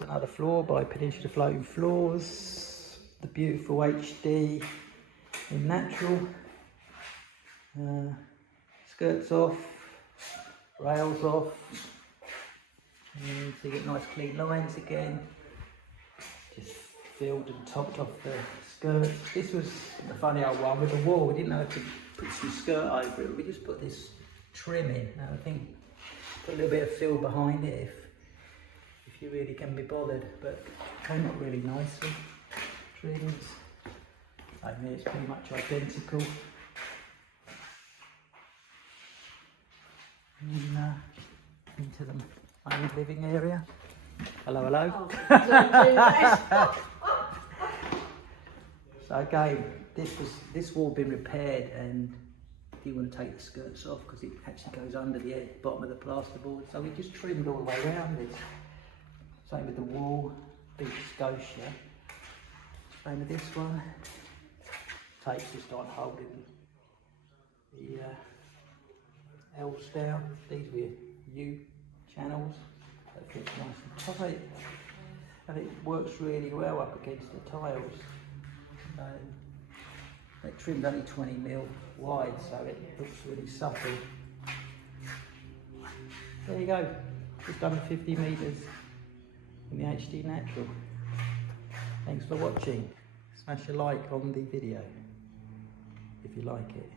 It's another floor by Peninsula Floating Floors. The beautiful HD in natural. Skirts off, rails off. And so you get nice clean lines again. Just filled and topped off the skirts. This was the funny old one with the wall. We didn't know if to put some skirt over it. We just put this trim in. I think put a little bit of fill behind it if you really can be bothered. But came up really nicely. Trims. I mean, it's pretty much identical. And, into the main living area. Hello, hello. Oh, so again, this wall had been repaired and didn't want to take the skirts off because it actually goes under the bottom of the plasterboard. So we just trimmed all the way around this. Same with the wall, big Scotia. Same with this one. Tapes just start holding the L's down. These were U channels. That fits nice and tight. And it works really well up against the tiles. So that trim's only 20mm wide, so it looks really supple. There you go, just under 50 metres in the HD Natural. Thanks for watching. Smash a like on the video if you like it.